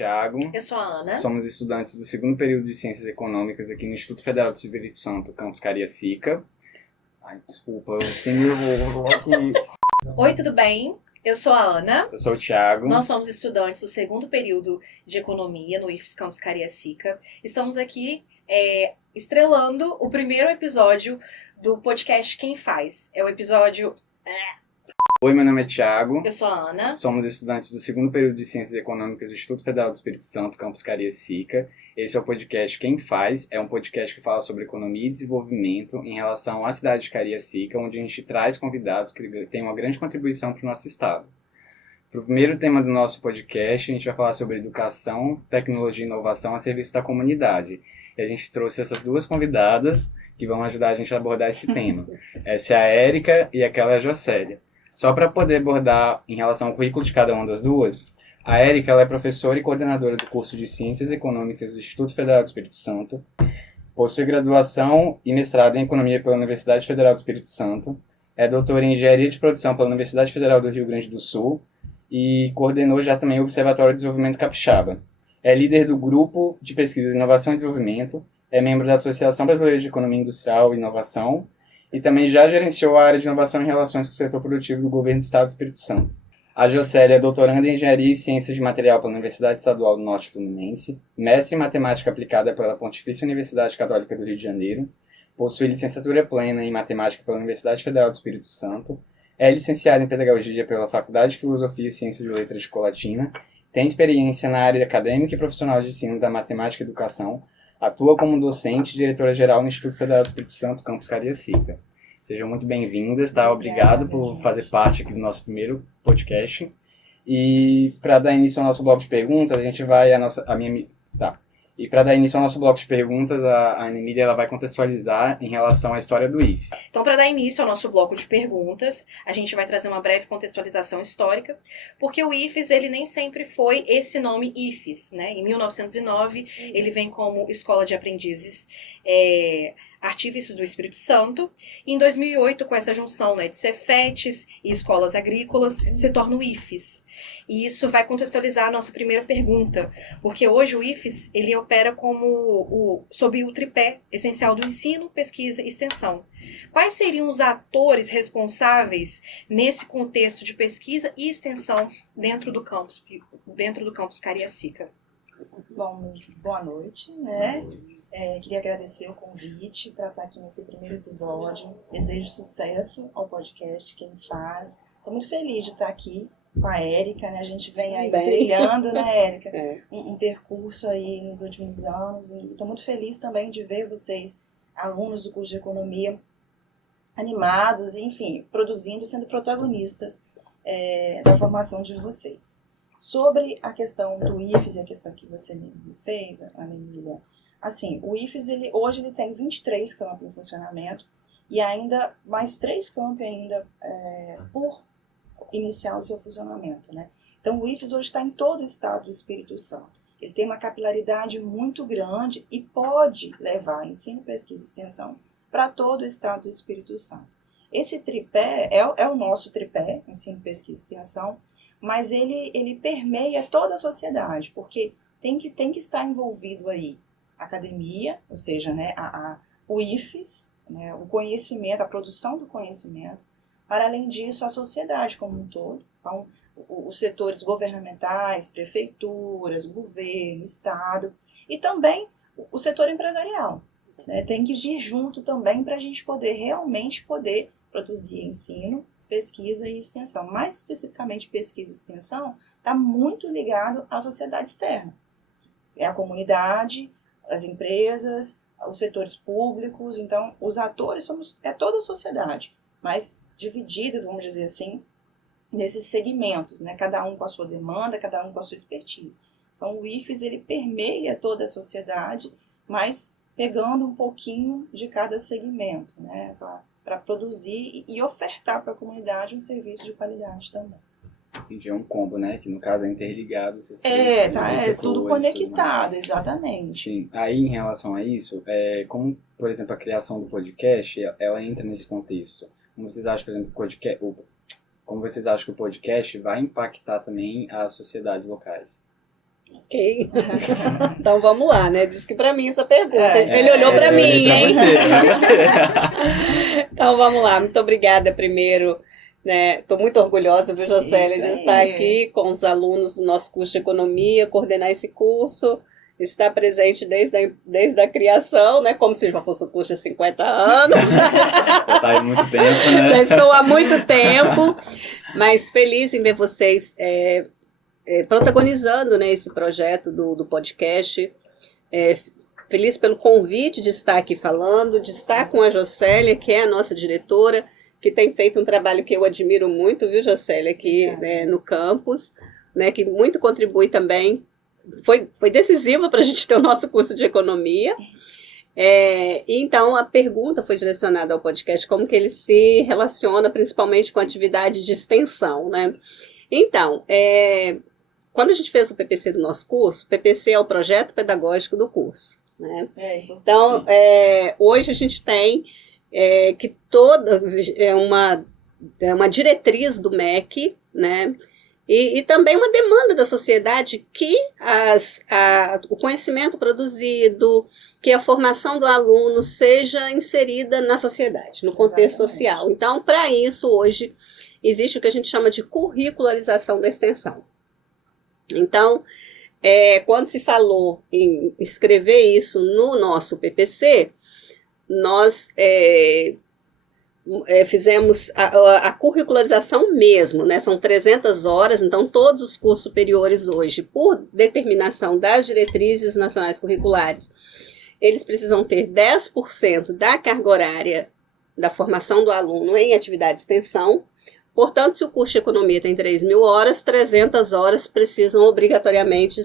Thiago. Eu sou a Ana. Somos estudantes do segundo período de Ciências Econômicas aqui no Instituto Federal do Espírito Santo, campus Cariacica. Ai, desculpa, eu fiquei nervoso aqui. Oi, tudo bem? Eu sou a Ana. Eu sou o Thiago. Nós somos estudantes do segundo período de Economia no IFES Campus Cariacica. Estamos aqui estrelando o primeiro episódio do podcast Quem Faz. É o episódio... Oi, meu nome é Thiago. Eu sou a Ana. Somos estudantes do segundo período de Ciências Econômicas do Instituto Federal do Espírito Santo, campus Cariacica. Esse é o podcast Quem Faz. É um podcast que fala sobre economia e desenvolvimento em relação à cidade de Cariacica, onde a gente traz convidados que têm uma grande contribuição para o nosso estado. Para o primeiro tema do nosso podcast, a gente vai falar sobre educação, tecnologia e inovação a serviço da comunidade. E a gente trouxe essas duas convidadas que vão ajudar a gente a abordar esse tema. Essa é a Érica e aquela é a Jocélia. Só para poder abordar em relação ao currículo de cada uma das duas, a Érica ela é professora e coordenadora do curso de Ciências Econômicas do Instituto Federal do Espírito Santo, possui graduação e mestrado em Economia pela Universidade Federal do Espírito Santo, é doutora em Engenharia de Produção pela Universidade Federal do Rio Grande do Sul e coordenou já também o Observatório de Desenvolvimento Capixaba. É líder do Grupo de Pesquisa, Inovação e Desenvolvimento, é membro da Associação Brasileira de Economia Industrial e Inovação, e também já gerenciou a área de inovação e relações com o setor produtivo do Governo do Estado do Espírito Santo. A Jocélia é doutoranda em Engenharia e Ciências de Material pela Universidade Estadual do Norte Fluminense, mestre em Matemática Aplicada pela Pontifícia Universidade Católica do Rio de Janeiro, possui licenciatura plena em Matemática pela Universidade Federal do Espírito Santo, é licenciada em Pedagogia pela Faculdade de Filosofia e Ciências e Letras de Colatina, tem experiência na área acadêmica e profissional de ensino da Matemática e Educação, atua como docente e diretora-geral no Instituto Federal do Espírito Santo, campus Cariacica. Sejam muito bem-vindas, tá? Obrigado por fazer parte aqui do nosso primeiro podcast. E para dar início ao nosso bloco de perguntas, a gente vai E para dar início ao nosso bloco de perguntas, a Ana Emília ela vai contextualizar em relação à história do IFES. Então, para dar início ao nosso bloco de perguntas, a gente vai trazer uma breve contextualização histórica, porque o IFES, ele nem sempre foi esse nome IFES, né? Em 1909, ele vem como Escola de Aprendizes Artífices do Espírito Santo. E em 2008, com essa junção, né, de Cefetes e escolas agrícolas, se torna o IFES. E isso vai contextualizar a nossa primeira pergunta, porque hoje o IFES ele opera sob o tripé essencial do ensino, pesquisa e extensão. Quais seriam os atores responsáveis nesse contexto de pesquisa e extensão dentro do campus Cariacica? Bom, boa noite, né? Queria agradecer o convite para estar aqui nesse primeiro episódio. Desejo sucesso ao podcast Quem Faz. Estou muito feliz de estar aqui com a Érica, né? A gente vem aí trilhando, né, Érica? Um percurso aí nos últimos anos. E estou muito feliz também de ver vocês, alunos do curso de Economia, animados, enfim, produzindo, sendo protagonistas da formação de vocês. Sobre a questão do IFES e a questão que você me fez, Ana Emília, assim, o IFES hoje ele tem 23 campos em funcionamento e ainda mais 3 campos ainda por iniciar o seu funcionamento, né? Então o IFES hoje está em todo o estado do Espírito Santo. Ele tem uma capilaridade muito grande e pode levar ensino, pesquisa e extensão para todo o estado do Espírito Santo. Esse tripé é o nosso tripé, ensino, pesquisa e extensão, mas ele permeia toda a sociedade, porque tem que estar envolvido aí a academia, ou seja, né, o IFES, né, o conhecimento, a produção do conhecimento, para além disso a sociedade como um todo, então, os setores governamentais, prefeituras, governo, estado, e também o setor empresarial, né, tem que vir junto também para a gente realmente poder produzir ensino, pesquisa e extensão. Mais especificamente, pesquisa e extensão está muito ligado à sociedade externa. É a comunidade, as empresas, os setores públicos. Então, os atores é toda a sociedade, mas divididas, vamos dizer assim, nesses segmentos, né? Cada um com a sua demanda, cada um com a sua expertise. Então, o IFES ele permeia toda a sociedade, mas pegando um pouquinho de cada segmento, né? Para produzir e ofertar para a comunidade um serviço de qualidade também. Entendi, é um combo, né? Que no caso é interligado. É tudo conectado, exatamente. Sim. Aí, em relação a isso, como, por exemplo, a criação do podcast, ela entra nesse contexto. Como vocês acham, por exemplo, como vocês acham que o podcast vai impactar também as sociedades locais? Ok. Então vamos lá, né? Diz que para mim essa pergunta. Ele olhou para mim, pra hein? Você. Então vamos lá. Muito obrigada primeiro. Estou muito orgulhosa, viu, Jocélia, de estar aqui com os alunos do nosso curso de Economia, coordenar esse curso, estar presente desde a criação, né? Como se já fosse um curso de 50 anos. Já está há muito tempo, né? Já estou há muito tempo, mas feliz em ver vocês protagonizando, né, esse projeto do podcast. Feliz pelo convite de estar aqui falando, de estar com a Jocélia, que é a nossa diretora, que tem feito um trabalho que eu admiro muito, viu, Jocélia, aqui no campus, né, que muito contribui também, foi decisiva para a gente ter o nosso curso de economia. Então, a pergunta foi direcionada ao podcast, como que ele se relaciona principalmente com a atividade de extensão, né? Então, quando a gente fez o PPC do nosso curso, o PPC é o projeto pedagógico do curso, né? Então, hoje a gente tem que toda uma diretriz do MEC, né? E também uma demanda da sociedade que o conhecimento produzido, que a formação do aluno seja inserida na sociedade, no contexto social. Então, para isso, hoje, existe o que a gente chama de curricularização da extensão. Então, quando se falou em escrever isso no nosso PPC, nós fizemos a curricularização mesmo, né? São 300 horas, então todos os cursos superiores hoje, por determinação das diretrizes nacionais curriculares, eles precisam ter 10% da carga horária da formação do aluno em atividade de extensão. Portanto, se o curso de economia tem 3.000 horas, 300 horas precisam obrigatoriamente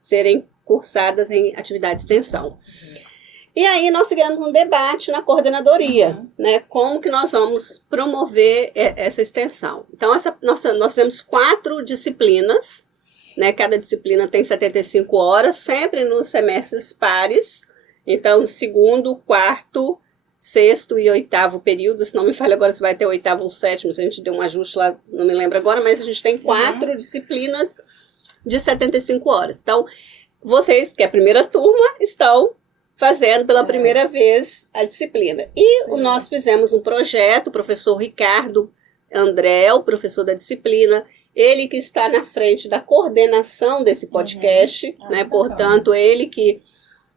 serem cursadas em atividade de extensão. E aí nós tivemos um debate na coordenadoria, né? Como que nós vamos promover essa extensão. Então, nós temos 4 disciplinas, né? Cada disciplina tem 75 horas, sempre nos semestres pares. Então, 2º, 4º, 6º e 8º período, se não me falha agora se vai ter 8º ou 7º, se a gente deu um ajuste lá, não me lembro agora, mas a gente tem 4 disciplinas de 75 horas. Então, vocês, que é a primeira turma, estão fazendo pela primeira vez a disciplina. E nós fizemos um projeto, o professor Ricardo André, o professor da disciplina, ele que está na frente da coordenação desse podcast, né? Portanto, ele que,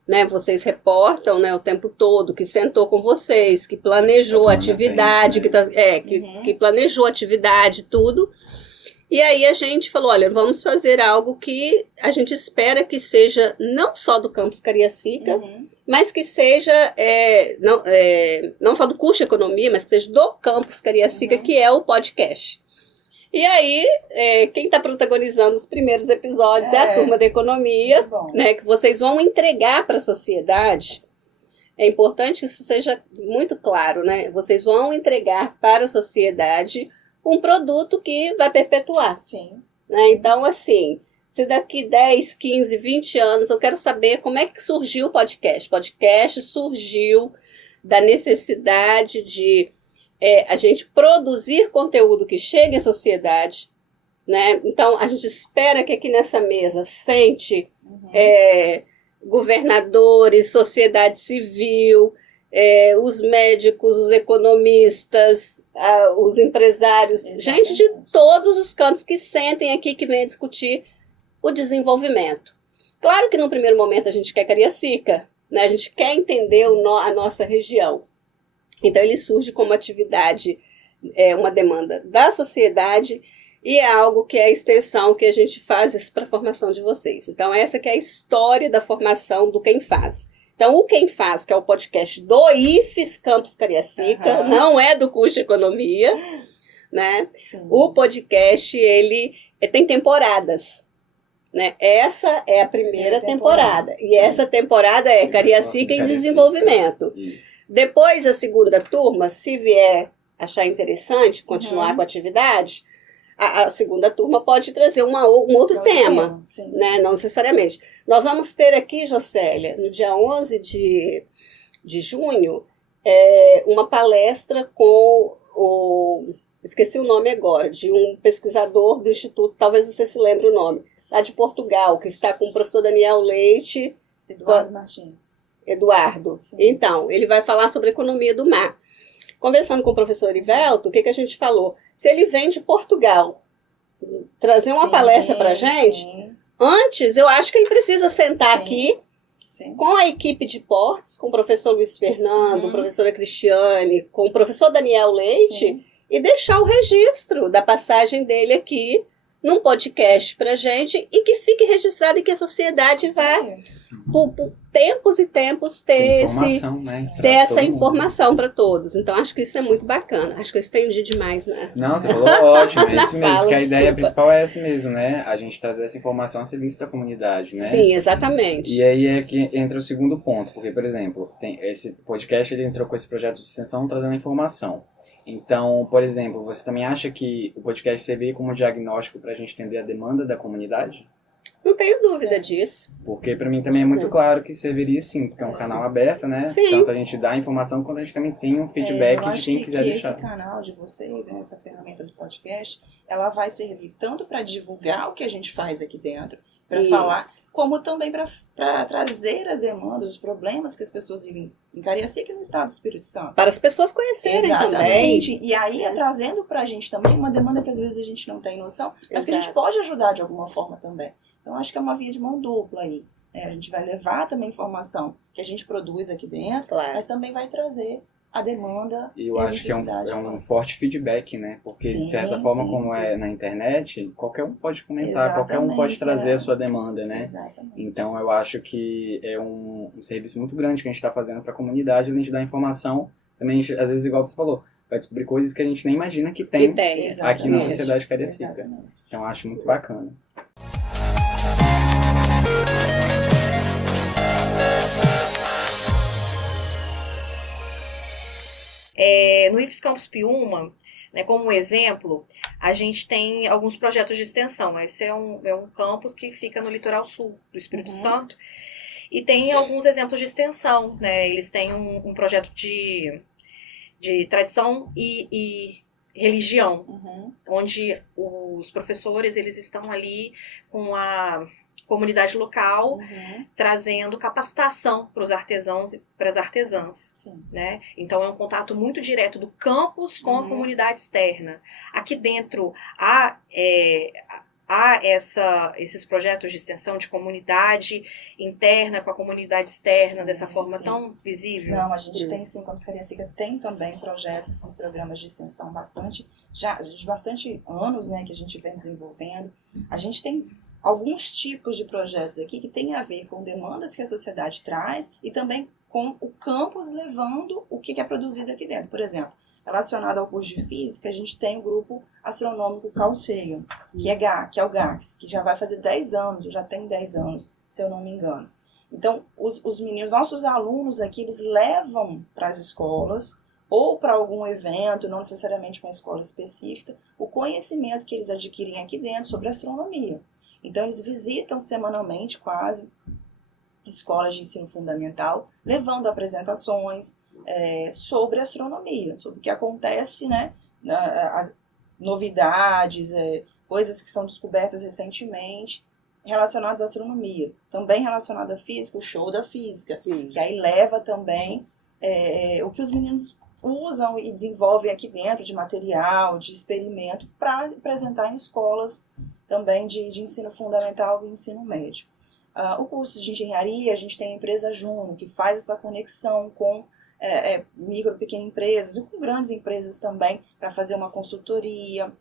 né, vocês reportam, né, o tempo todo, que sentou com vocês, que planejou a atividade, que planejou a atividade, tudo. E aí a gente falou, olha, vamos fazer algo que a gente espera que seja não só do campus Cariacica, mas que seja, não só do curso de economia, mas que seja do campus Cariacica, que é o podcast. E aí, quem está protagonizando os primeiros episódios é a turma da economia, né, que vocês vão entregar para a sociedade. É importante que isso seja muito claro, né? Vocês vão entregar para a sociedade um produto que vai perpetuar. Sim. Né? Então, assim, se daqui 10, 15, 20 anos, eu quero saber como é que surgiu o podcast. O podcast surgiu da necessidade de a gente produzir conteúdo que chegue à sociedade, né? Então, a gente espera que aqui nessa mesa sente governadores, sociedade civil, os médicos, os economistas, os empresários, gente de todos os cantos que sentem aqui, que vêm discutir o desenvolvimento. Claro que no primeiro momento a gente quer Cariacica, né? A gente quer entender a nossa região. Então ele surge como atividade, uma demanda da sociedade e é algo que é a extensão que a gente faz isso para a formação de vocês. Então essa que é a história da formação do Quem Faz. Então, o Quem Faz, que é o podcast do IFES Campus Cariacica, não é do curso de economia, né? Sim. O podcast, ele tem temporadas, né? Essa é a primeira temporada. E essa temporada é Cariacica em Desenvolvimento. Depois, a segunda turma, se vier achar interessante continuar com a atividade, a segunda turma pode trazer um outro tema, né? Não necessariamente. Nós vamos ter aqui, Jocélia, no dia 11 de junho, uma palestra com esqueci o nome agora, de um pesquisador do Instituto, talvez você se lembre o nome, lá de Portugal, que está com o professor Daniel Leite. Eduardo Martins. Eduardo. Sim. Então, ele vai falar sobre economia do mar. Conversando com o professor Ivelto, o que a gente falou? Se ele vem de Portugal trazer uma palestra para a gente, sim. antes eu acho que ele precisa sentar Sim. aqui Sim. com a equipe de portes, com o professor Luiz Fernando, a professora Cristiane, com o professor Daniel Leite, Sim. e deixar o registro da passagem dele aqui num podcast pra gente e que fique registrado e que a sociedade vá por tempos e tempos ter informação, né? ter essa informação para todos. Então acho que isso é muito bacana. Acho que eu estendi demais, né? Não, você falou ótimo, é isso mesmo, Fala, porque a desculpa. ideia principal é essa mesmo, né? A gente trazer essa informação a serviço da comunidade, né? Sim, exatamente. E aí é que entra o segundo ponto, porque, por exemplo, tem esse podcast, ele entrou com esse projeto de extensão trazendo informação. Então, por exemplo, você também acha que o podcast serviria como diagnóstico para a gente entender a demanda da comunidade? Não tenho dúvida disso. Porque para mim também é muito claro que serviria sim, porque é um canal aberto, né? Sim. Tanto a gente dá a informação, quanto a gente também tem um feedback de quem quiser deixar. Esse canal de vocês, essa ferramenta do podcast, ela vai servir tanto para divulgar o que a gente faz aqui dentro, para falar, como também para trazer as demandas, os problemas que as pessoas vivem em Cariacica e no estado do Espírito Santo. Para as pessoas conhecerem também. Exatamente. E aí é trazendo para a gente também uma demanda que às vezes a gente não tem noção, mas que a gente pode ajudar de alguma forma também. Então, acho que é uma via de mão dupla aí. A gente vai levar também informação que a gente produz aqui dentro, mas também vai trazer a demanda e eu acho que é um forte feedback, né? Porque, de certa forma, como é na internet, qualquer um pode comentar, qualquer um pode trazer a sua demanda, né? Exatamente. Então, eu acho que é um serviço muito grande que a gente está fazendo para a comunidade, além de dar informação. Também, às vezes, igual você falou, vai descobrir coisas que a gente nem imagina que tem aqui na sociedade cariacica. Então, eu acho muito bacana. No IFES Campus Piúma, né, como exemplo, a gente tem alguns projetos de extensão. Esse é um campus que fica no litoral sul do Espírito Santo. E tem alguns exemplos de extensão, né? Eles têm um projeto de tradição e religião, onde os professores eles estão ali com a comunidade local, trazendo capacitação para os artesãos e para as artesãs, né? Então é um contato muito direto do campus com a comunidade externa. Aqui dentro há esses projetos de extensão de comunidade interna com a comunidade externa dessa forma tão visível? Não, a gente tem sim, Campus Cariacica tem também projetos e programas de extensão de bastante anos, né, que a gente vem desenvolvendo. A gente tem alguns tipos de projetos aqui que tem a ver com demandas que a sociedade traz e também com o campus levando o que é produzido aqui dentro. Por exemplo, relacionado ao curso de Física, a gente tem o grupo astronômico Calceio, que é o GACS, que já vai fazer 10 anos, já tem 10 anos, se eu não me engano. Então, os meninos, nossos alunos aqui, eles levam para as escolas ou para algum evento, não necessariamente uma escola específica, o conhecimento que eles adquirem aqui dentro sobre astronomia. Então, eles visitam semanalmente, quase, escolas de ensino fundamental, levando apresentações sobre astronomia, sobre o que acontece, né, as novidades, coisas que são descobertas recentemente relacionadas à astronomia. Também relacionado à física, o show da física, que aí leva também o que os meninos usam e desenvolvem aqui dentro de material, de experimento, para apresentar em escolas também de ensino fundamental e ensino médio. O curso de engenharia, a gente tem a empresa Juno, que faz essa conexão com micro, pequenas empresas e com grandes empresas também, para fazer uma consultoria.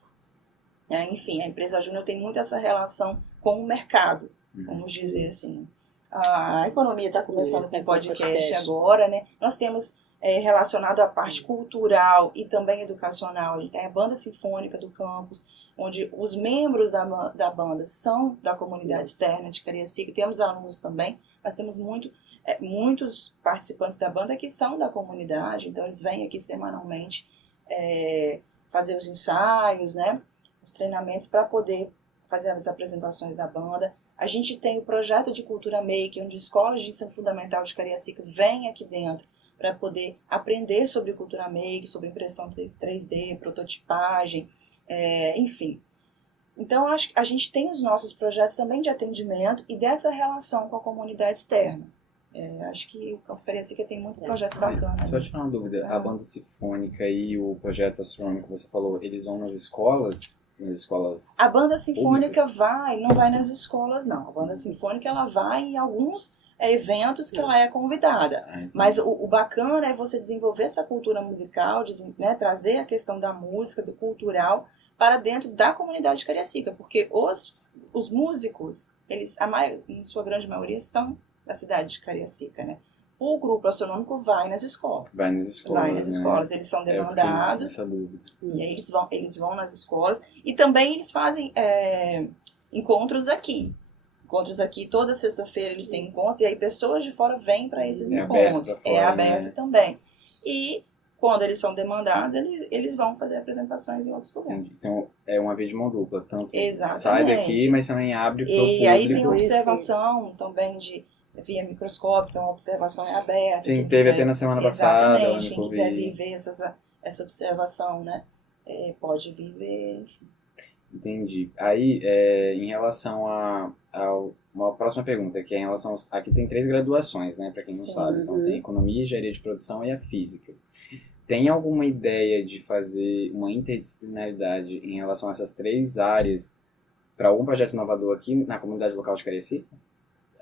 Enfim, a empresa Juno tem muito essa relação com o mercado, vamos dizer assim. A economia está começando com o podcast agora, né? Nós temos relacionado à parte cultural e também educacional. A gente tem a banda sinfônica do campus, onde os membros da banda são da comunidade externa de Cariacica. Temos alunos também, mas temos muitos participantes da banda que são da comunidade, então eles vêm aqui semanalmente fazer os ensaios, né, os treinamentos para poder fazer as apresentações da banda. A gente tem o projeto de Cultura Maker, onde escolas de ensino fundamental de Cariacica vêm aqui dentro para poder aprender sobre cultura maker, sobre impressão 3D, prototipagem, enfim. Então, acho que a gente tem os nossos projetos também de atendimento e dessa relação com a comunidade externa. Acho que o Campus Cariacica tem muito projeto bacana. Só tirar uma dúvida, a banda sinfônica e o projeto astronômico que você falou, eles vão nas escolas? Nas escolas A banda sinfônica públicas? não vai nas escolas, não. A banda sinfônica ela vai em alguns eventos que ela é convidada. Mas o bacana é você desenvolver essa cultura musical, né, trazer a questão da música, do cultural, para dentro da comunidade cariacica. Porque os músicos, em sua grande maioria, são da cidade de Cariacica, né? O grupo astronômico vai nas escolas. Vai nas escolas, Eles são Eu fiquei demandados. nessa dúvida. E aí eles vão nas escolas. E também eles fazem encontros aqui. Encontros aqui, toda sexta-feira eles têm encontros. E aí pessoas de fora vêm para esses encontros. É aberto também. E quando eles são demandados, eles vão fazer apresentações em outros lugares. Então, é uma via de mão dupla. Tanto Exatamente. sai daqui, mas também abre para o público. E aí tem observação também via microscópio, então a observação é aberta. Sim, teve até na semana passada. Exatamente, quem quiser viver essa observação, né, pode viver, enfim. Entendi. Aí, em relação a uma próxima pergunta, que é em relação aqui tem 3 graduações, né, para quem não sabe. Então tem Economia, Engenharia de Produção e a Física. Tem alguma ideia de fazer uma interdisciplinaridade em relação a essas 3 áreas para algum projeto inovador aqui na comunidade local de Cariacica?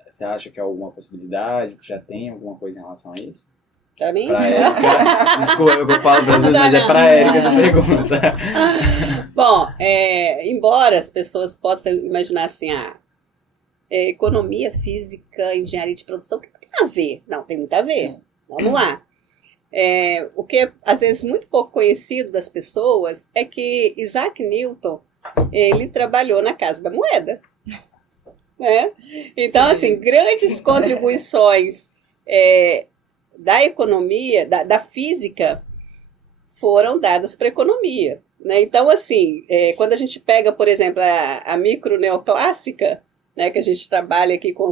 Você acha que é alguma possibilidade? Já tem alguma coisa em relação a isso? Pra mim? Pra Érica. Desculpa, eu falo Brasil, mas é pra Érica essa pergunta. Bom, embora as pessoas possam imaginar assim, economia, física, engenharia de produção, o que tem a ver? Não, tem muito a ver. Vamos lá. O que é, às vezes, muito pouco conhecido das pessoas é que Isaac Newton, ele trabalhou na Casa da Moeda. Né? Então, assim, grandes contribuições da economia, da física, foram dadas para a economia. Né? Então, assim, quando a gente pega, por exemplo, a micro neoclássica, né, que a gente trabalha aqui com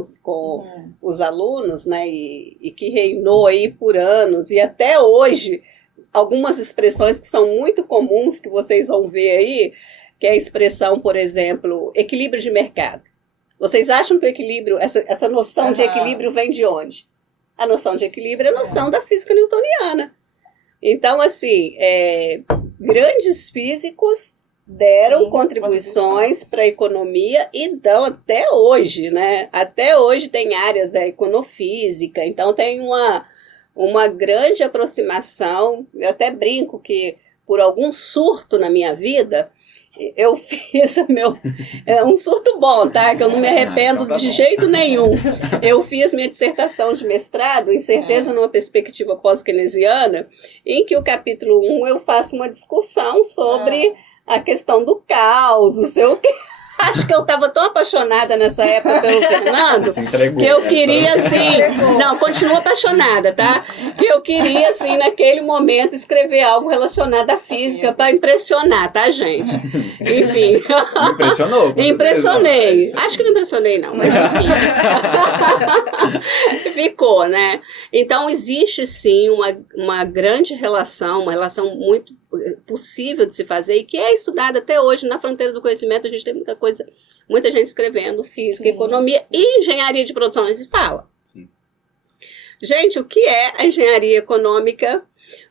os alunos, né, e que reinou aí por anos, e até hoje, algumas expressões que são muito comuns, que vocês vão ver aí, que é a expressão, por exemplo, equilíbrio de mercado. Vocês acham que o equilíbrio, essa noção de equilíbrio vem de onde? A noção de equilíbrio é a noção da física newtoniana. Então, assim, grandes físicos deram contribuições para a economia e dão até hoje, né? Até hoje tem áreas da econofísica, então tem uma grande aproximação. Eu até brinco que, por algum surto na minha vida, eu fiz um surto bom, tá? Que eu não me arrependo de jeito nenhum. Eu fiz minha dissertação de mestrado em certeza numa perspectiva pós-keynesiana, em que o capítulo 1 eu faço uma discussão sobre a questão do caos, o seu... Acho que eu estava tão apaixonada nessa época pelo Fernando, que eu queria, assim... Não, continuo apaixonada, tá? Que eu queria, assim, naquele momento, escrever algo relacionado à física para impressionar, tá, gente? Enfim. Impressionou? Impressionei. Acho que não impressionei, não, mas enfim. Ficou, né? Então, existe, sim, uma grande relação, uma relação muito possível de se fazer e que é estudada até hoje na fronteira do conhecimento. A gente tem muita gente escrevendo física, economia e engenharia de produção, nem se fala. Sim. Gente, o que é a engenharia econômica?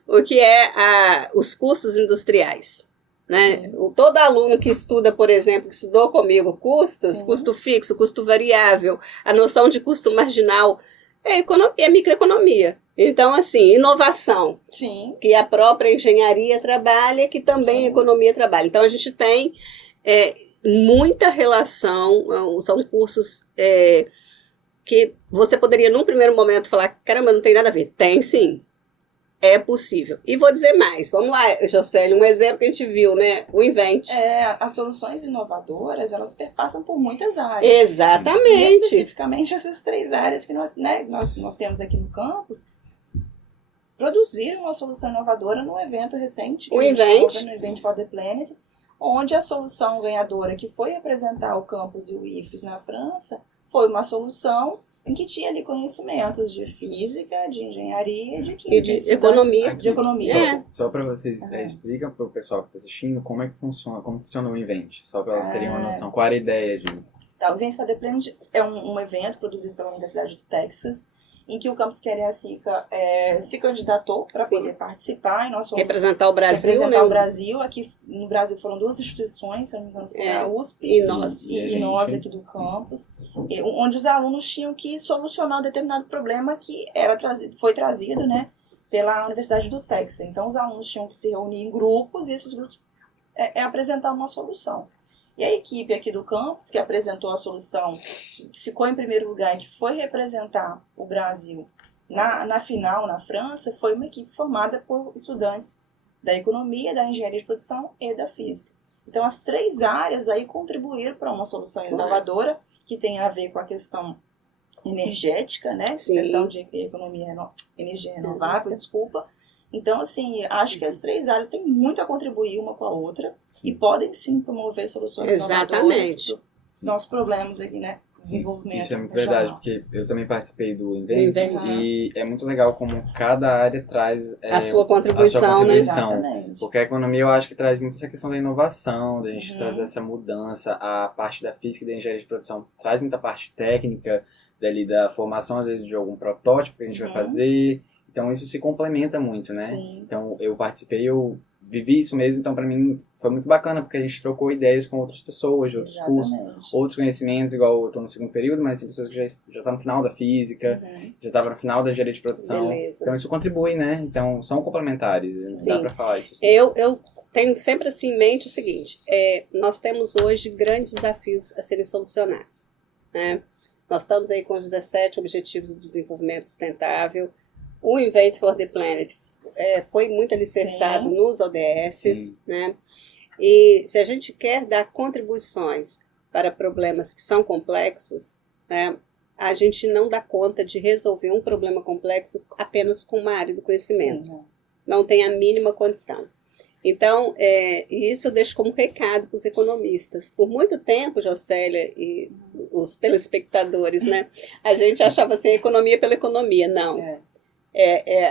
O que é os cursos industriais? Né? Todo aluno que estuda, por exemplo, que estudou comigo custos, custo fixo, custo variável, a noção de custo marginal, é microeconomia. Então, assim, inovação, que a própria engenharia trabalha, que também a economia trabalha. Então, a gente tem muita relação, são cursos que você poderia, num primeiro momento, falar, caramba, não tem nada a ver. Tem, sim. É possível. E vou dizer mais. Vamos lá, Jocely, um exemplo que a gente viu, né? O Invent. As soluções inovadoras, elas perpassam por muitas áreas. Exatamente. E especificamente essas 3 áreas que nós temos aqui no campus, produziram uma solução inovadora num evento recente. O Invent. No Invent for the Planet, onde a solução ganhadora que foi apresentar o campus e o IFES na França foi uma solução em que tinha ali conhecimentos de física, de engenharia, de E química. de estudantes economia. De economia. É. Só para vocês, Uhum. explica para o pessoal que está assistindo como é que funciona, como funciona o Invent, só para elas terem uma Ah. noção. Qual era a ideia de... Tá, o Event for the Planet é um evento produzido pela Universidade do Texas, em que o Campus Cariacica se candidatou para Sim. poder participar, e nós fomos Representar o Brasil, representar né? o Brasil. Aqui no Brasil foram 2 instituições, se eu não me engano, foi a USP E nós. E a e nós gente? aqui do campus, onde os alunos tinham que solucionar um determinado problema que foi trazido, né, pela Universidade do Texas. Então os alunos tinham que se reunir em grupos e esses grupos apresentar uma solução. E a equipe aqui do campus, que apresentou a solução, que ficou em primeiro lugar e que foi representar o Brasil na final, na França, foi uma equipe formada por estudantes da economia, da engenharia de produção e da física. Então, as 3 áreas aí contribuíram para uma solução inovadora, que tem a ver com a questão energética, né? Sim. Questão de energia renovável, desculpa. Então, assim, acho que as 3 áreas têm muito a contribuir uma com a outra e podem sim promover soluções Exatamente. inovadoras para os nossos problemas aqui, né? Desenvolvimento. Isso é muito regional. verdade, porque eu também participei do Invent, Do Invent. e é muito legal como cada área traz A sua contribuição, né? Exatamente. Porque a economia eu acho que traz muito essa questão da inovação, da gente Uhum. trazer essa mudança, a parte da física e da engenharia de produção traz muita parte técnica, dali da formação às vezes de algum protótipo que a gente vai Uhum. fazer, então isso se complementa muito, né? Sim. Então eu participei, eu vivi isso mesmo, então para mim foi muito bacana, porque a gente trocou ideias com outras pessoas de outros cursos, Exatamente. outros conhecimentos, igual eu tô no segundo período, mas tem pessoas que já estão no final da física, Uhum. já estavam no final da engenharia de produção. Beleza. Então isso contribui, né? Então são complementares, Sim. dá pra falar isso. Sim. Eu tenho sempre assim em mente o seguinte, nós temos hoje grandes desafios a serem solucionados, né? Nós estamos aí com os 17 Objetivos de Desenvolvimento Sustentável, o Invent for the Planet foi muito alicerçado Sim. nos ODS, Sim. né? E se a gente quer dar contribuições para problemas que são complexos, né, a gente não dá conta de resolver um problema complexo apenas com uma área do conhecimento. Sim. Não tem a mínima condição. Então, isso eu deixo como recado para os economistas. Por muito tempo, Jocélia e os telespectadores, né, a gente achava assim, a economia pela economia. Não.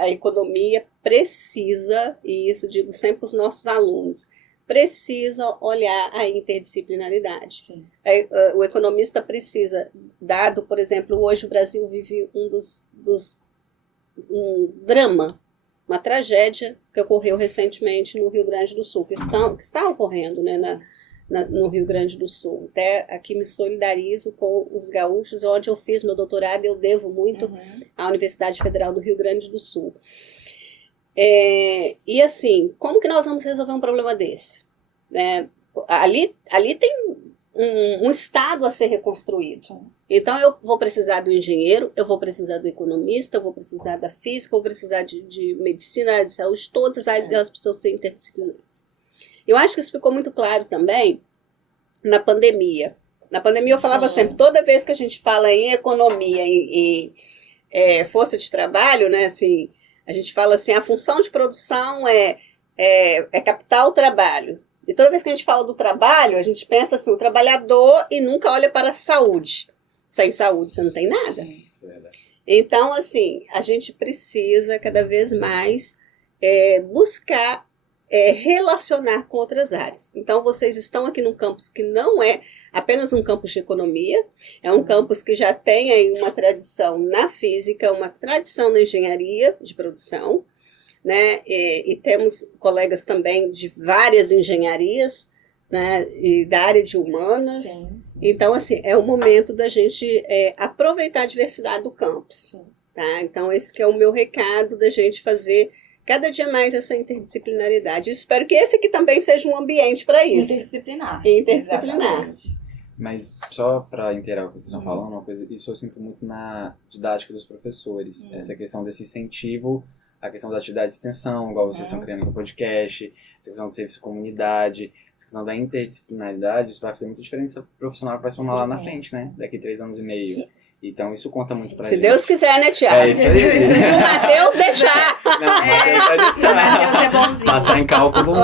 A economia precisa, e isso digo sempre para os nossos alunos, precisa olhar a interdisciplinaridade. Sim. O economista precisa, dado, por exemplo, hoje o Brasil vive um drama, uma tragédia que ocorreu recentemente no Rio Grande do Sul, que está ocorrendo, né, no Rio Grande do Sul. Até aqui me solidarizo com os gaúchos, onde eu fiz meu doutorado, eu devo muito Uhum. à Universidade Federal do Rio Grande do Sul. E assim, como que nós vamos resolver um problema desse? Ali tem um estado a ser reconstruído. Sim. Então eu vou precisar do engenheiro, eu vou precisar do economista, eu vou precisar da física, eu vou precisar de medicina, de saúde, todas as áreas elas precisam ser interdisciplinares. Eu acho que isso ficou muito claro também na pandemia. Na pandemia eu falava Sim. sempre, toda vez que a gente fala em economia, em força de trabalho, né, assim, a gente fala assim, a função de produção é capital trabalho. E toda vez que a gente fala do trabalho, a gente pensa assim, o trabalhador e nunca olha para a saúde. Sem saúde você não tem nada. Isso é verdade. Então, assim, a gente precisa cada vez mais buscar relacionar com outras áreas. Então, vocês estão aqui num campus que não é apenas um campus de economia, é um campus que já tem aí uma tradição na física, uma tradição na engenharia de produção, né? E temos colegas também de várias engenharias, né? E da área de humanas. Sim, sim. Então, assim, é o momento da gente aproveitar a diversidade do campus. Sim. Tá? Então, esse que é o meu recado da gente fazer cada dia mais essa interdisciplinaridade. Eu espero que esse aqui também seja um ambiente para isso. Interdisciplinar. Interdisciplinar. Exatamente. Mas só para inteirar o que vocês estão falando, uma coisa, isso eu sinto muito na didática dos professores. Essa questão desse incentivo, a questão da atividade de extensão, igual vocês estão criando no podcast, essa questão do serviço à comunidade, essa questão da interdisciplinaridade, isso vai fazer muita diferença profissional que vai se formar lá na frente, né? Daqui 3 anos e meio. Então isso conta muito pra Se gente. Deus quiser, né, Tiago? É isso aí. Se o Mateus deixar. Não, Mateus vai deixar. Mateus é bonzinho. Passar em cálculo 1.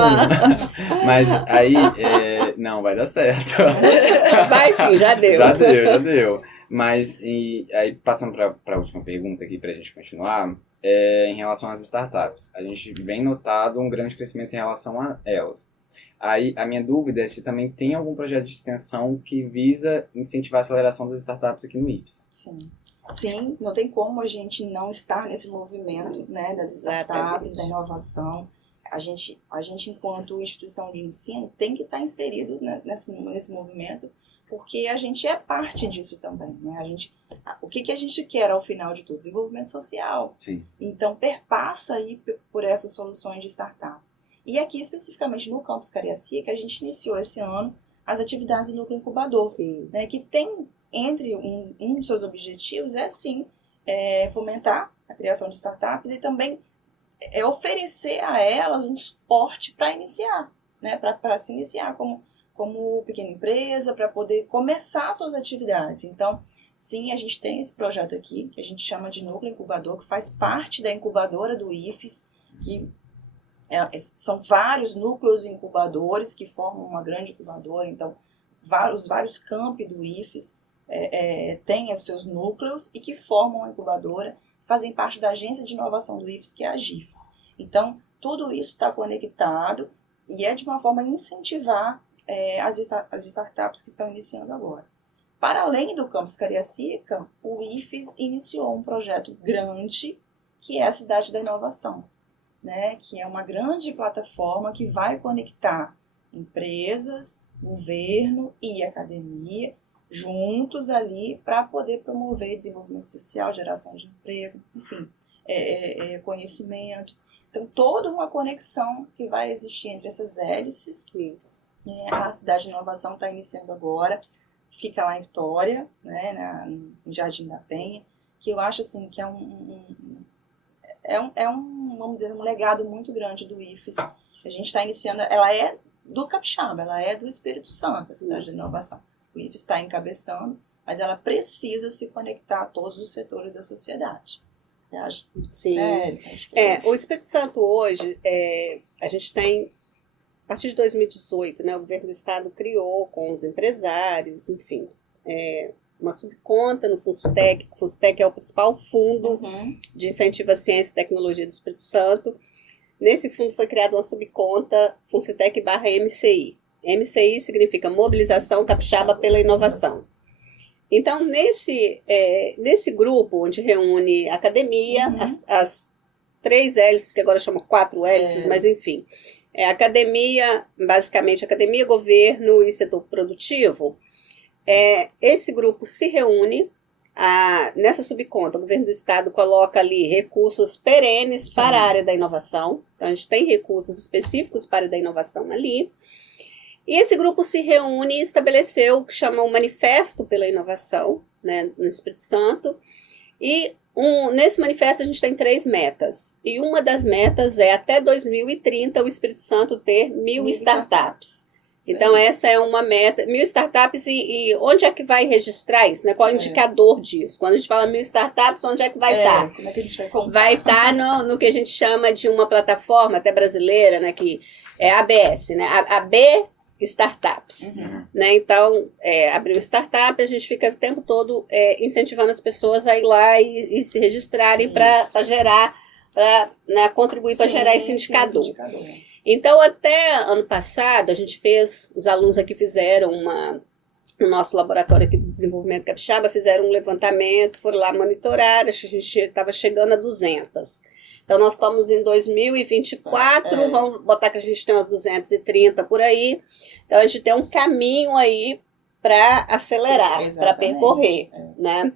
Mas aí, não, vai dar certo. Vai sim, já deu. Já deu. Mas, aí passando para a última pergunta aqui, para a gente continuar, em relação às startups. A gente vem notado um grande crescimento em relação a elas. Aí, a minha dúvida é se também tem algum projeto de extensão que visa incentivar a aceleração das startups aqui no IFES. Sim. Sim, não tem como a gente não estar nesse movimento, né, das startups, da inovação. A gente, enquanto instituição de ensino, tem que estar inserido nesse movimento, porque a gente é parte disso também, né? O que a gente quer ao final de tudo? Desenvolvimento social. Sim. Então, perpassa aí por essas soluções de startup. E aqui, especificamente no Campus Cariacica, a gente iniciou esse ano as atividades do Núcleo Incubador, né, que tem, entre um dos seus objetivos, sim, fomentar a criação de startups e também oferecer a elas um suporte para iniciar, né, para se iniciar como pequena empresa, para poder começar suas atividades. Então, sim, a gente tem esse projeto aqui, que a gente chama de Núcleo Incubador, que faz parte da incubadora do IFES, que são vários núcleos incubadores que formam uma grande incubadora. Então, vários campi do IFES têm os seus núcleos e que formam a incubadora, fazem parte da agência de inovação do IFES, que é a GIFES. Então, tudo isso está conectado e é de uma forma a incentivar as startups que estão iniciando agora. Para além do Campus Cariacica, o IFES iniciou um projeto grande, que é a Cidade da Inovação, né, que é uma grande plataforma que vai conectar empresas, governo e academia juntos ali para poder promover desenvolvimento social, geração de emprego, enfim, conhecimento. Então, toda uma conexão que vai existir entre essas hélices. Isso. A Cidade de Inovação está iniciando agora, fica lá em Vitória, né, no Jardim da Penha, que eu acho assim, que vamos dizer, um legado muito grande do IFES. A gente está iniciando, ela é do Capixaba, ela é do Espírito Santo, a Cidade de Inovação. O IFES está encabeçando, mas ela precisa se conectar a todos os setores da sociedade. Você acha? Sim. O Espírito Santo hoje, a gente tem, a partir de 2018, né, o governo do estado criou com os empresários, enfim, uma subconta no FUNSTEC. O FUNSTEC é o principal fundo de incentivo à ciência e tecnologia do Espírito Santo. Nesse fundo foi criada uma subconta FUNSTEC/MCI. MCI significa Mobilização Capixaba pela Inovação. Então, nesse grupo, onde reúne a academia, as 3 hélices, que agora chamam 4 hélices, mas enfim, academia, basicamente academia, governo e setor produtivo, esse grupo se reúne, nessa subconta, o governo do estado coloca ali recursos perenes para a área da inovação. Então, a gente tem recursos específicos para a área da inovação ali. E esse grupo se reúne e estabeleceu o que chama o Manifesto pela Inovação, né, no Espírito Santo. E nesse manifesto a gente tem 3 metas. E uma das metas é, até 2030, o Espírito Santo ter 1.000 startups. Então, essa é uma meta, 1.000 startups, e onde é que vai registrar isso? Né? Qual é o indicador disso? Quando a gente fala 1.000 startups, onde é que vai estar? Como é que a gente vai contar? Vai estar no que a gente chama de uma plataforma até brasileira, né, que é a ABS, né? AB Startups. Né? Então, abriu startup, a gente fica o tempo todo incentivando as pessoas a ir lá e se registrarem para gerar, para contribuir para gerar esse indicador. Então, até ano passado, a gente os alunos aqui fizeram no nosso laboratório aqui de desenvolvimento capixaba, fizeram um levantamento, foram lá monitorar, a gente estava chegando a 200. Então, nós estamos em 2024, vamos botar que a gente tem umas 230 por aí. Então, a gente tem um caminho aí para acelerar, para percorrer, né?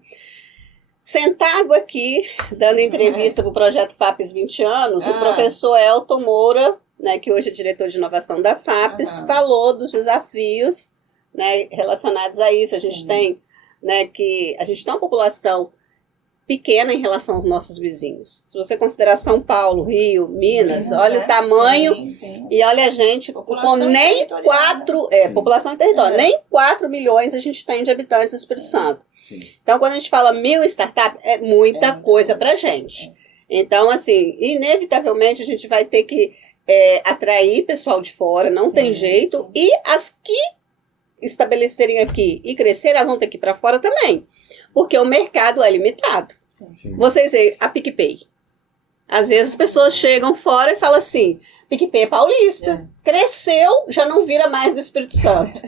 Sentado aqui, dando entrevista para o projeto FAPES 20 anos, o professor Elton Moura, né, que hoje é diretor de inovação da FAPES, falou dos desafios, né, relacionados a isso. A gente tem, né, que a gente tem uma população pequena em relação aos nossos vizinhos. Se você considerar São Paulo, Rio, Minas, olha o tamanho e olha a gente, com nem 4, população e território, nem 4 milhões a gente tem de habitantes no Espírito Santo. Então, quando a gente fala 1.000 startups, é muita coisa pra gente. Então, assim, inevitavelmente a gente vai ter que atrair pessoal de fora, não tem jeito, e as que estabelecerem aqui e crescer, elas vão ter que ir para fora também. porque o mercado é limitado. Sim. Sim. Vocês veem a PicPay. Às vezes as pessoas chegam fora e falam assim, PicPay é paulista. Cresceu, já não vira mais do Espírito Santo.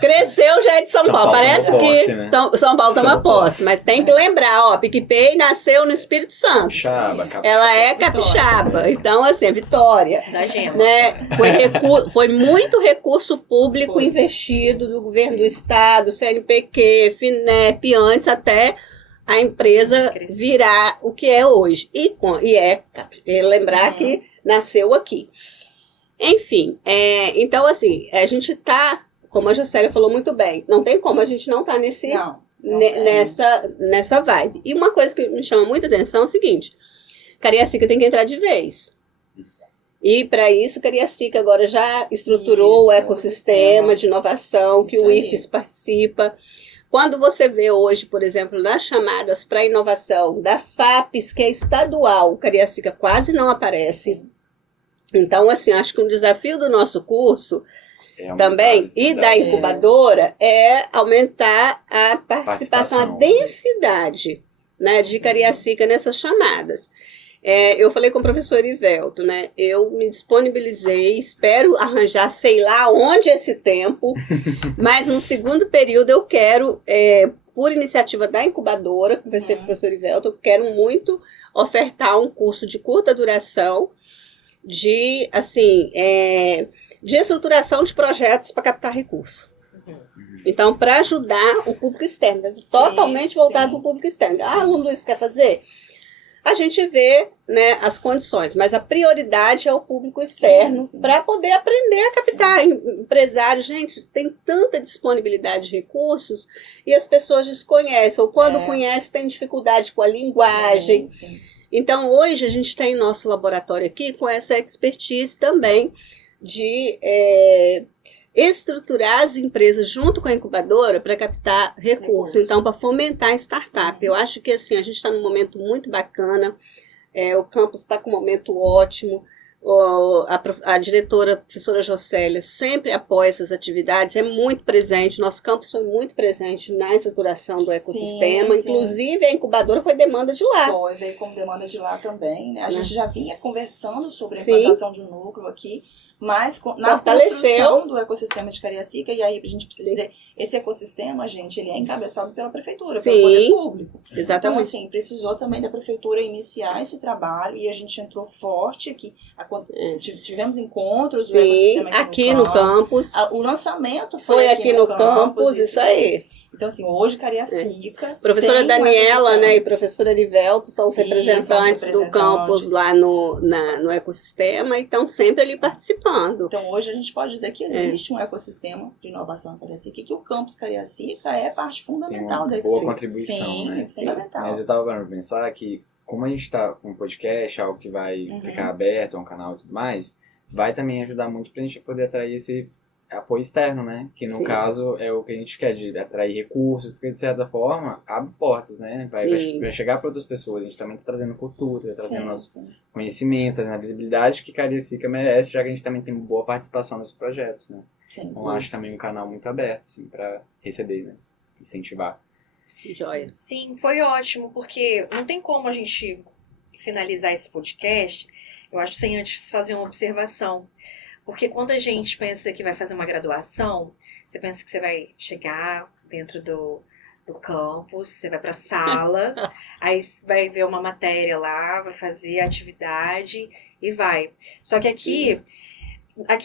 Cresceu, já é de São Paulo. Parece toma que posse, né? São Paulo toma Toma posse. posse. Mas tem que lembrar, ó, PicPay nasceu no Espírito Santo. Capixaba. Ela é capixaba. Então, assim, é Vitória. Da Gema. Né? Foi muito recurso público investido do governo do estado, CNPq, FINEP, antes até a empresa virar o que é hoje. E lembrar que nasceu aqui. Enfim, então assim, a gente tá, como a Jocélia falou muito bem, não tem como a gente não tá nessa vibe. E uma coisa que me chama muita atenção é o seguinte, Cariacica tem que entrar de vez. E para isso, Cariacica agora já estruturou o ecossistema de inovação que o IFES participa. Quando você vê hoje, por exemplo, nas chamadas para inovação da FAPES, que é estadual, Cariacica quase não aparece. Então, assim, acho que um desafio do nosso curso também, e da incubadora, é aumentar a participação, a densidade, né, de Cariacica nessas chamadas. Eu falei com o professor Ivelto, né? Eu me disponibilizei, espero arranjar, sei lá onde esse tempo, mas no segundo período eu quero, por iniciativa da incubadora, conversei com o professor Ivelto, eu quero muito ofertar um curso de curta duração, de estruturação de projetos para captar recurso. Então, para ajudar o público externo, totalmente voltado para o público externo. Aluno Luiz quer fazer? A gente vê, né, as condições, mas a prioridade é o público externo para poder aprender a captar. Empresário, gente, tem tanta disponibilidade de recursos e as pessoas desconhecem, ou quando conhecem tem dificuldade com a linguagem. Então, hoje a gente tem nosso laboratório aqui com essa expertise também de estruturar as empresas junto com a incubadora para captar recursos, então para fomentar a startup. Eu acho que assim, a gente está num momento muito bacana, o campus está com um momento ótimo, a diretora, a professora Jocélia, sempre apoia essas atividades, é muito presente, nosso campus foi muito presente na estruturação do ecossistema, inclusive a incubadora foi demanda de lá. Veio como demanda de lá também, né? A gente já vinha conversando sobre a implantação de um núcleo aqui, mas na construção do ecossistema de Cariacica, e aí a gente precisa dizer, esse ecossistema, gente, ele é encabeçado pela prefeitura, pelo poder público. Exatamente. Então, assim, precisou também da prefeitura iniciar esse trabalho, e a gente entrou forte aqui, tivemos encontros do ecossistema aqui no campus. O lançamento foi aqui no campus, isso aí. Então, assim, hoje Cariacica... Professora Daniela, né, e professora Livelto são os representantes do campus lá no ecossistema e estão sempre ali participando. Então, hoje a gente pode dizer que existe um ecossistema de inovação em Cariacica e que o campus Cariacica é parte fundamental da boa contribuição, né? É fundamental. Mas eu estava para pensar que, como a gente está com um podcast, algo que vai ficar aberto, um canal e tudo mais, vai também ajudar muito para a gente poder atrair esse apoio externo, né? Que no caso é o que a gente quer, de atrair recursos, porque de certa forma abre portas, né? Vai chegar para outras pessoas. A gente também está trazendo cultura, trazendo nosso conhecimento, trazendo a visibilidade que Cariacica merece, já que a gente também tem boa participação nesses projetos, né? Então acho também um canal muito aberto, assim, para receber, né? Incentivar. Joia. Sim, foi ótimo, porque não tem como a gente finalizar esse podcast, eu acho, sem antes fazer uma observação. Porque quando a gente pensa que vai fazer uma graduação, você pensa que você vai chegar dentro do campus, você vai para a sala, aí vai ver uma matéria lá, vai fazer a atividade e vai. Só que aqui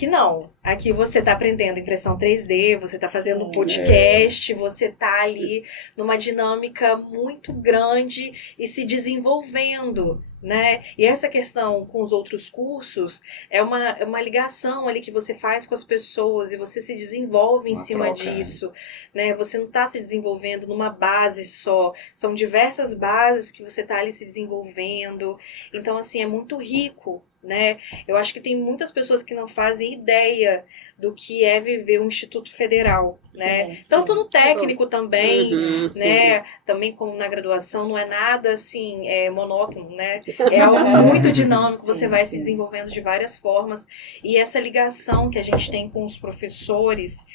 não. Aqui você está aprendendo impressão 3D, você está fazendo um podcast, você está ali numa dinâmica muito grande e se desenvolvendo, né? E essa questão com os outros cursos é uma ligação ali que você faz com as pessoas e você se desenvolve em cima disso, né? Você não está se desenvolvendo numa base só, são diversas bases que você está ali se desenvolvendo. Então, assim, é muito rico, né? Eu acho que tem muitas pessoas que não fazem ideia do que é viver um Instituto Federal, né? Tanto no técnico também, né? Também como na graduação, não é nada assim, monótono, né? É algo muito dinâmico, você vai se desenvolvendo de várias formas. E essa ligação que a gente tem com os professores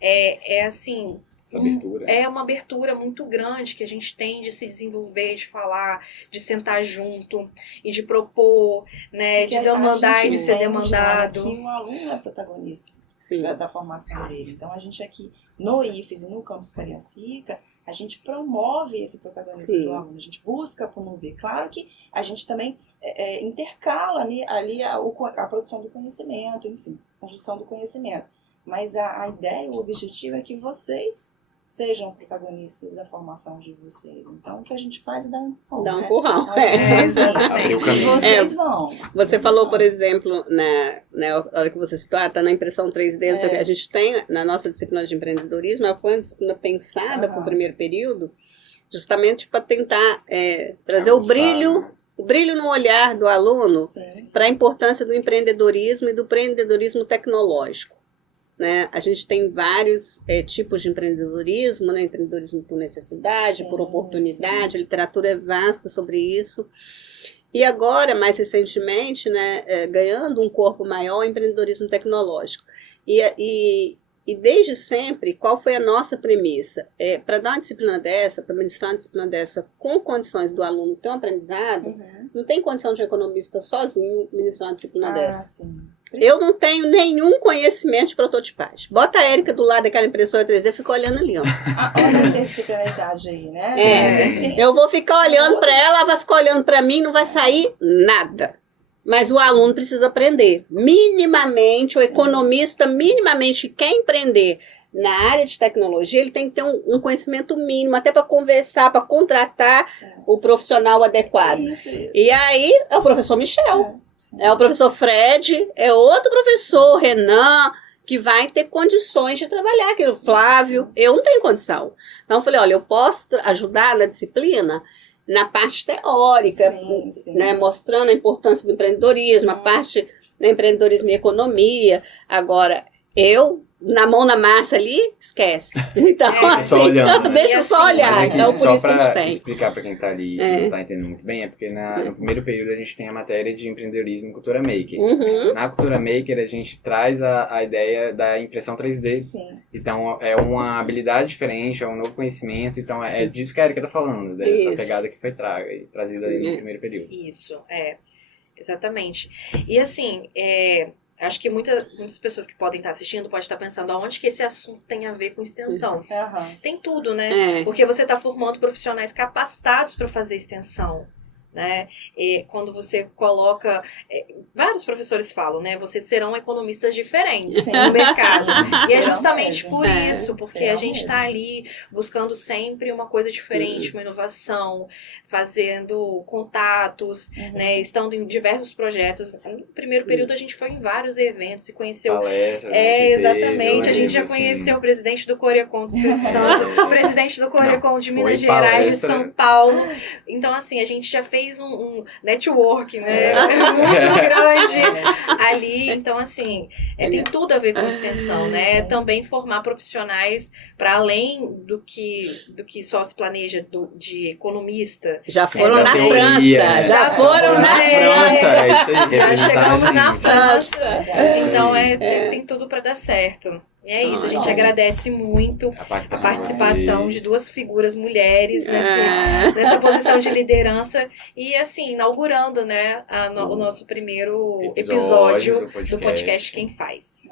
é assim, essa abertura. É uma abertura muito grande que a gente tem de se desenvolver, de falar, de sentar junto e de propor, né, Porque de demandar e de ser entende, demandado. que o aluno é protagonista Sim. da formação dele. Então, a gente aqui no IFES e no Campus Cariacica, a gente promove esse protagonismo Sim. do aluno, a gente busca promover. Claro que a gente também intercala ali a produção do conhecimento, enfim, a construção do conhecimento. Mas a ideia, o objetivo é que vocês sejam protagonistas da formação de vocês. Então, o que a gente faz é dar um empurrão. Dá um né? empurrão. É, Abrir o exatamente. caminho. Vocês vão. Você Vocês falou, vão. por exemplo, na hora que você citou, tá na impressão 3D, não sei o que, a gente tem na nossa disciplina de empreendedorismo, ela foi uma disciplina pensada para o primeiro período, justamente para tentar trazer o brilho no olhar do aluno Sim. para a importância do empreendedorismo e do empreendedorismo tecnológico. Né? A gente tem vários tipos de empreendedorismo, né? Empreendedorismo por necessidade, Sim, por oportunidade, a literatura é vasta sobre isso. E agora, mais recentemente, né, ganhando um corpo maior, o empreendedorismo tecnológico. E desde sempre, qual foi a nossa premissa? Para dar uma disciplina dessa, para ministrar uma disciplina dessa com condições do aluno ter um aprendizado, não tem condição de um economista sozinho ministrar uma disciplina dessa. Sim. Eu não tenho nenhum conhecimento de prototipagem. Bota a Érica do lado daquela impressora 3D e fica olhando ali, ó. Olha a interdisciplinaridade aí, né? Eu vou ficar olhando para ela vai ficar olhando para mim, não vai sair nada. Mas o aluno precisa aprender. Minimamente, o economista minimamente quer empreender na área de tecnologia, ele tem que ter um conhecimento mínimo, até para conversar, para contratar o profissional adequado. Isso. E aí, é o professor Michel. Sim. É o professor Fred, é outro professor, Renan, que vai ter condições de trabalhar, que é o Flávio. Eu não tenho condição. Então eu falei, olha, eu posso ajudar na disciplina na parte teórica, Sim. né, mostrando a importância do empreendedorismo, a parte do empreendedorismo e economia. Agora, eu, na mão na massa ali, esquece. Então, só olhando, né? deixa eu só assim, olhar. Mas aqui, Então, por só isso que a gente para tem. explicar para quem está ali e não está entendendo muito bem, é porque no primeiro período a gente tem a matéria de empreendedorismo e cultura maker. Uhum. Na cultura maker a gente traz a ideia da impressão 3D. Sim. Então é uma habilidade diferente, é um novo conhecimento, então é disso que a Erika está falando, dessa Isso. pegada que foi trazida aí no primeiro período. Isso, exatamente. E assim, acho que muitas pessoas que podem estar assistindo podem estar pensando aonde que esse assunto tem a ver com extensão. Tem tudo, né? Porque você está formando profissionais capacitados para fazer extensão. Né? E quando você coloca, vários professores falam, né? Vocês serão economistas diferentes no mercado. E é justamente por isso, porque a gente está ali buscando sempre uma coisa diferente, uma inovação, fazendo contatos, né? Estando em diversos projetos. No primeiro período a gente foi em vários eventos e conheceu. Palestras, exatamente. A gente já conheceu o presidente do Corecon do Espírito Santo, o presidente do Corecon de Minas Gerais, de São Paulo. Então, assim, a gente já fez um network, né? Muito grande ali. Então, assim, tem tudo a ver com extensão, né? Também formar profissionais para além do que só se planeja de economista. Já foram na teoria, França. né? Já foram na França. Isso aí, Já chegamos na França. Então, tem tudo para dar certo. E é isso, a gente agradece muito a participação de duas figuras mulheres nessa posição de liderança e, assim, inaugurando, né, o nosso primeiro episódio do podcast Quem Faz.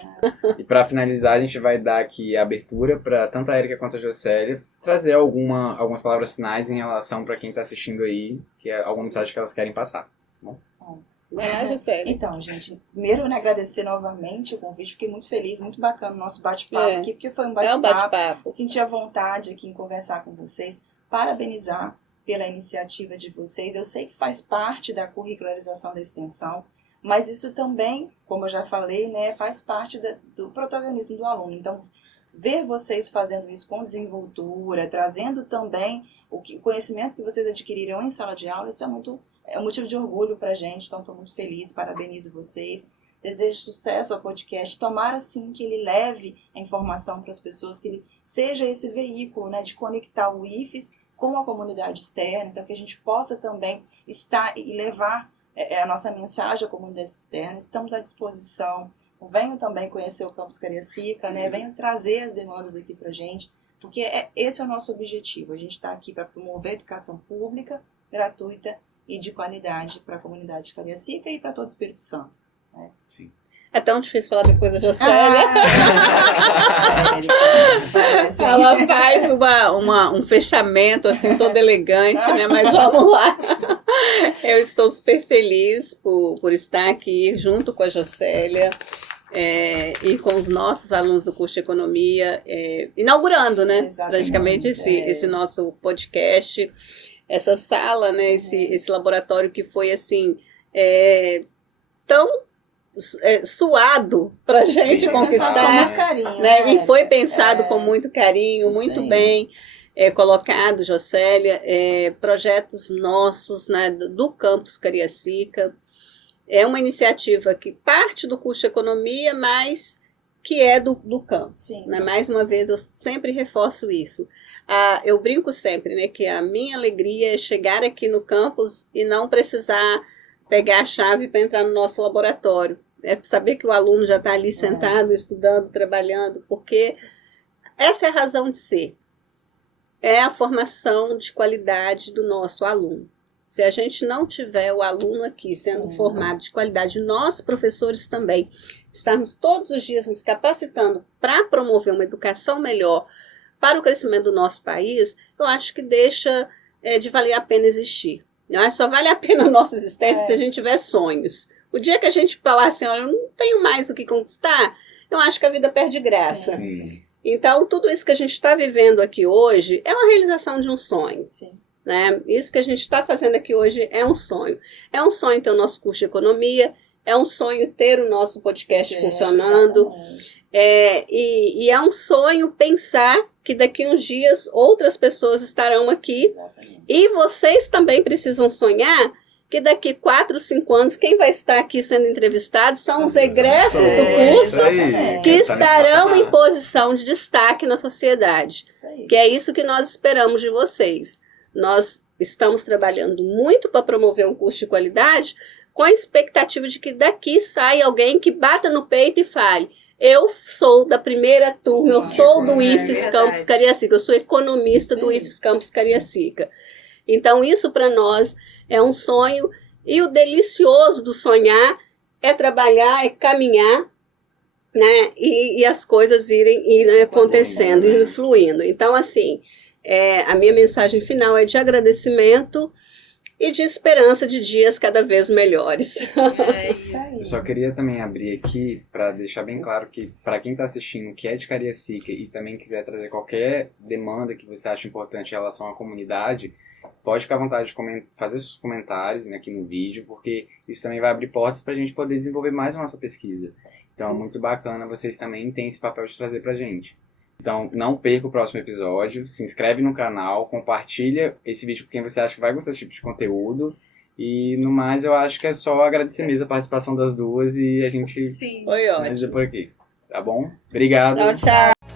E para finalizar, a gente vai dar aqui a abertura para tanto a Erika quanto a Jocélia trazer algumas palavras finais em relação para quem está assistindo aí, que é alguma mensagem que elas querem passar. Então, gente, primeiro, agradecer novamente o convite. Fiquei muito feliz, muito bacana o nosso bate-papo aqui, porque foi um bate-papo. Eu senti a vontade aqui em conversar com vocês, parabenizar pela iniciativa de vocês. Eu sei que faz parte da curricularização da extensão, mas isso também, como eu já falei, né, faz parte do protagonismo do aluno. Então, ver vocês fazendo isso com desenvoltura, trazendo também o conhecimento que vocês adquiriram em sala de aula, isso é um motivo de orgulho para a gente, então estou muito feliz, parabenizo vocês, desejo sucesso ao podcast, tomara sim que ele leve a informação para as pessoas, que ele seja esse veículo, né, de conectar o IFES com a comunidade externa, então que a gente possa também estar e levar a nossa mensagem à comunidade externa, estamos à disposição, venham também conhecer o Campus Cariacica, né, venham trazer as demandas aqui para a gente, Porque esse é o nosso objetivo. A gente está aqui para promover a educação pública, gratuita e de qualidade para a comunidade de Cariacica e para todo o Espírito Santo. Né? Sim. É tão difícil falar depois da Jocélia. Ela faz um fechamento assim todo elegante, né? Mas vamos lá. Eu estou super feliz por estar aqui junto com a Jocélia e com os nossos alunos do curso de Economia, inaugurando, né? Exatamente. Praticamente esse nosso podcast, essa sala, né? Esse laboratório que foi assim tão suado pra gente conquistar, com muito carinho, né? E foi pensado com muito carinho, Isso muito aí. bem colocado, Jocélia, projetos nossos, né, do Campus Cariacica. É uma iniciativa que parte do curso de Economia, mas que é do campus. Né? Mais uma vez, eu sempre reforço isso. Eu brinco sempre, né, que a minha alegria é chegar aqui no campus e não precisar pegar a chave para entrar no nosso laboratório. É saber que o aluno já está ali sentado, estudando, trabalhando, porque essa é a razão de ser. É a formação de qualidade do nosso aluno. Se a gente não tiver o aluno aqui sendo formado de qualidade, nós, professores também, estarmos todos os dias nos capacitando para promover uma educação melhor para o crescimento do nosso país, eu acho que deixa de valer a pena existir. Eu acho que só vale a pena a nossa existência se a gente tiver sonhos. O dia que a gente falar assim, olha, eu não tenho mais o que conquistar, eu acho que a vida perde graça. Sim. Então, tudo isso que a gente está vivendo aqui hoje é uma realização de um sonho. Sim. Né? Isso que a gente está fazendo aqui hoje é um sonho. É um sonho ter o nosso curso de economia, é um sonho ter o nosso podcast funcionando, e é um sonho pensar que daqui uns dias outras pessoas estarão aqui. Exatamente. E vocês também precisam sonhar que daqui 4, 5 anos, quem vai estar aqui sendo entrevistado são os egressos do curso que estarão em posição de destaque na sociedade. Isso aí. Que é isso que nós esperamos de vocês. Nós estamos trabalhando muito para promover um curso de qualidade com a expectativa de que daqui saia alguém que bata no peito e fale: eu sou da primeira turma, eu sou do IFES Campus Cariacica, eu sou economista do IFES Campus Cariacica. Então isso para nós é um sonho, e o delicioso do sonhar é trabalhar, é caminhar, né? E as coisas irem acontecendo, irem fluindo. Então assim, a minha mensagem final é de agradecimento e de esperança de dias cada vez melhores. Eu só queria também abrir aqui para deixar bem claro que, para quem está assistindo, que é de Cariacica e também quiser trazer qualquer demanda que você acha importante em relação à comunidade, pode ficar à vontade de fazer seus comentários, né, aqui no vídeo, porque isso também vai abrir portas para a gente poder desenvolver mais a nossa pesquisa. Então é muito bacana, vocês também têm esse papel de trazer para a gente. Então, não perca o próximo episódio, se inscreve no canal, compartilha esse vídeo com quem você acha que vai gostar desse tipo de conteúdo. E, no mais, eu acho que é só agradecer mesmo a participação das duas e a gente Sim. Foi finaliza ótimo. por aqui. Tá bom? Obrigado. Tchau, tchau.